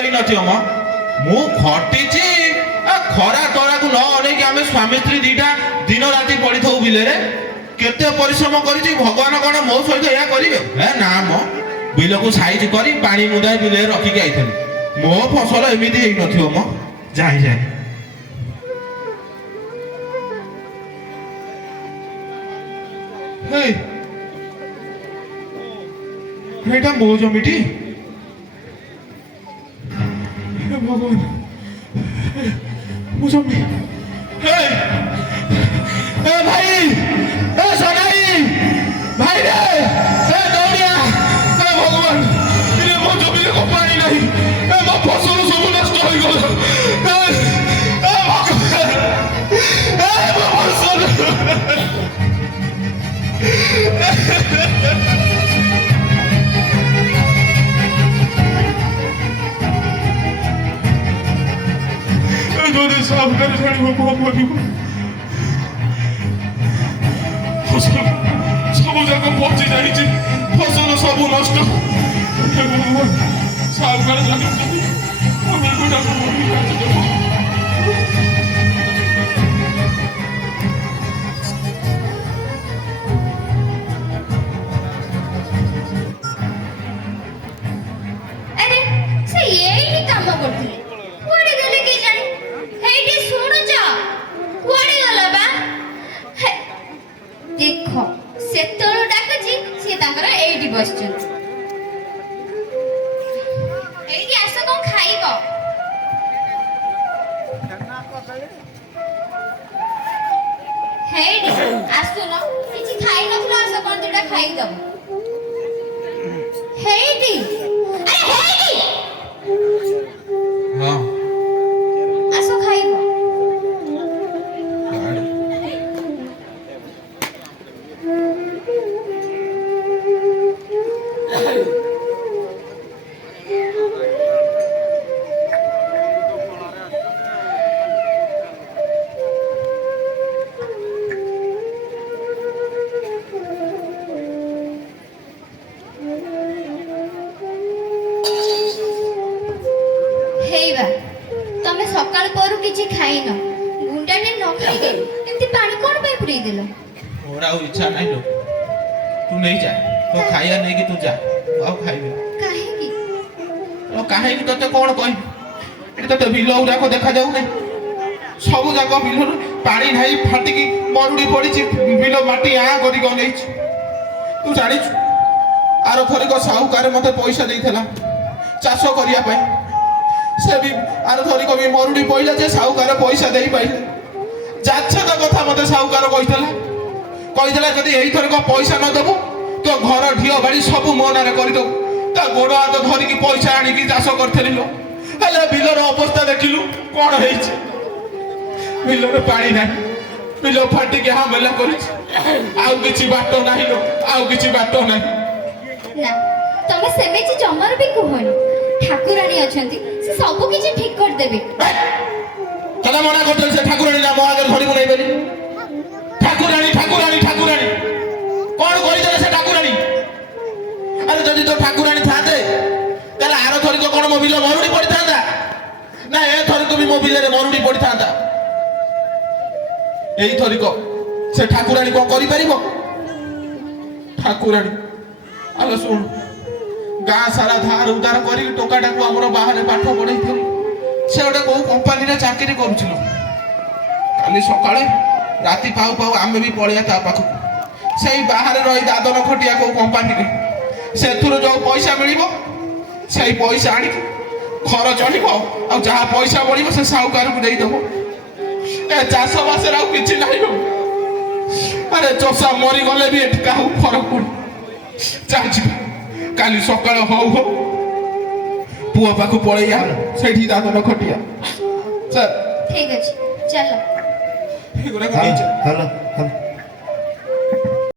ହେଇନଥିବ ମ ମୁଁ ଖଟିଛି ଖରା ତରାକୁ ନ ଅନେଇକି ଆମେ ସ୍ୱାମୀ ସ୍ତ୍ରୀ ଦିଟା ଦିନ ରାତି ପଡ଼ିଥାଉ ବିଲରେ କେତେ ପରିଶ୍ରମ କରିଛି ଭଗବାନ କଣ ମୋ ସହିତ ଏହା କରିବେ ନା ମ ବିଲକୁ ସାଇଜ କରି ପାଣି ମୁଦାଏ ବିଲରେ ରଖିକି ଆଇଥିଲି ମୋ ଫସଲ ଏମିତି ହେଇନଥିବ ମ ଯାଇ ଯାଏ ଏଇଟା ମୋ ଜମିଟି ଭଗବାନ ମୋ ଜମି ଭାଇ ସନାଇ ଭାଇ ରେ ଦୌଡ଼ିଆ ଭଗବାନ ମୋ ଜମିରେ କଣ ପାଣି ନାହିଁ ମୋ ଫସଲ ସବୁ ନଷ୍ଟ ହୋଇଗଲା যদি সাবধানে ছাড়িব কম করিব ফসল ସବୁ ଯାକ ପଚି ଯାଇଛି ଫସଲ ସବୁ ନଷ୍ଟ ସାହୁକାର ଜାଣିଛନ୍ତି ଆମେ ଗୋଟାକୁ କାଟିଦେବ ଦେଖ ସେତେବେଳୁ ଡାକୁଛି ସିଏ ତାଙ୍କର ଏଇଠି ବସିଛନ୍ତି ଏଇଠି ଆସ କଣ ଖାଇବ ହେଇଠି ଆସୁନ କିଛି ଖାଇନଥିଲ ଆସ କଣ ଦିଟା ଖାଇଦବ ହେଇଠି ଆରେ ହେଇଠି ହଁ ଆସ ଖାଇବ ତମେ ସକାଳ ପରୁ କିଛି ଖାଇନ ଗୁଣ୍ଡାଟେ ନ ଖାଇକି ଏମିତି ପାଣି କଣ ପାଇଁ ପୁରେଇ ଦେଲ ମୋର ଆଉ ଇଚ୍ଛା ନାହିଁ ଲୋ ତୁ ନେଇ ଯା ତୋ ଖାଇବା ନେଇକି ତୁ ଯା ଆଉ ଖାଇବି କାହିଁକି କାହିଁକି ତତେ କଣ କହିବି ଏଠି ତତେ ବିଲ ଗୁଡାକ ଦେଖାଯାଉନି ସବୁ ଯାକ ବିଲରୁ ପାଣି ଢାଇ ଫାଟିକି ମରୁଡ଼ି ପଡ଼ିଛି ବିଲ ମାଟି ଆଁ କରିକି ଅନେଇଛି ତୁ ଜାଣିଛୁ ଆର ଥରିକ ସାହୁକାର ମତେ ପଇସା ଦେଇଥିଲା ଚାଷ କରିବା ପାଇଁ ସେ ବି ଆର ଥରିକ ବି ମରୁଡ଼ି ପଇଲା ଯେ ସାହୁକାର ପଇସା ଦେଇପାଇଲେ ଯାଚ୍ଛତ କଥା ମତେ ସାହୁକାର କହିଥିଲା ଯଦି ଏଇଥରିକ ପଇସା ନ ଦେବୁ ତୋ ଘର ଢିଅ ବାଡ଼ି ସବୁ ମୋ ନାଁରେ କରିଦେବୁ ତା ଗୋଡ଼ ହାତ ଧରିକି ପଇସା ଆଣିକି ଚାଷ କରିଥିଲି ଲୋ ହେଲେ ବିଲର ଅବସ୍ଥା ଦେଖିଲୁ କଣ ହେଇଛି ବିଲରେ ପାଣି ନାହିଁ ବିଲ ଫାଟିକି ହାମେଲା କରିଛି ଆଉ କିଛି ବାଟ ନାହିଁ ଲୋ ଆଉ କିଛି ବାଟ ନାହିଁ ନା ତମେ ସେମିତି ଜମାରୁ ବି କୁହନି ଠାକୁରାଣୀ ଅଛନ୍ତି ସେ ସବୁ କିଛି ଠିକ କରିଦେବେ ତମେ ମନା କରୁଛ ସେ ଠାକୁରାଣୀ ନା ମୋ ଆଗରେ ଧରିବୁ ନାହିଁ ବୋଲି ଠାକୁରାଣୀ ଠାକୁରାଣୀ ଠାକୁରାଣୀ କଣ କରିଦେଲେ ସେ ଠାକୁରାଣୀ ଆରେ ଯଦି ତ ଠାକୁରାଣୀ ଥାନ୍ତେ ତାହେଲେ ଆର ଥରିକ କଣ ମୋ ବିଲ ମରୁଡ଼ି ପଡ଼ିଥାନ୍ତା ନା ଏ ଥରିକ ବି ମୋ ବିଲରେ ମରୁଡ଼ି ପଡ଼ିଥାନ୍ତା ଏଇ ଥରିକ ସେ ଠାକୁରାଣୀ କଣ କରିପାରିବ ଠାକୁରାଣୀ ଆଲୋ ଶୁଣ ଗାଁ ସାରା ଧାର ଉଧାର କରିକି ଟୋକାଟାକୁ ଆମର ବାହାରେ ପାଠ ପଢେଇଥିଲି ସେ ଗୋଟେ କୋଉ କମ୍ପାନୀରେ ଚାକିରି କରୁছিল କାଲି ସକାଳେ ରାତି ପାଉ ପାଉ ଆମେ ବି ପଳେଇବା ତା ପାଖକୁ ସେଇ ବାହାରେ ରହି ଦାଦନ ଖଟିଆ କୋଉ କମ୍ପାନୀରେ ସେଥିରୁ ଯୋଉ ପଇସା ମିଳିବ ସେଇ ପଇସା ଆଣିକି ଘର ଚଳିବ ଆଉ ଯାହା ପଇସା ବଳିବ ସେ ସାହୁକାରକୁ ଦେଇଦବ ଏ ଚାଷ ବାସରେ ଆଉ କିଛି ନାହିଁ ଆରେ ଚଷା ମରିଗଲେ ବି ଏଠି କାହାକୁ ଫରକ ପଡେ ଚାଲିଯିବ କାଲି ସକାଳ ହଉ ହଉ ପୁଅ ପାଖକୁ ପଳେଇଆ ସେଇଠି ଦାଦନ ଖଟିଆ ଠିକ ଅଛି ଚାଲ ଏଗୁଡ଼ାକ ନେଇଛ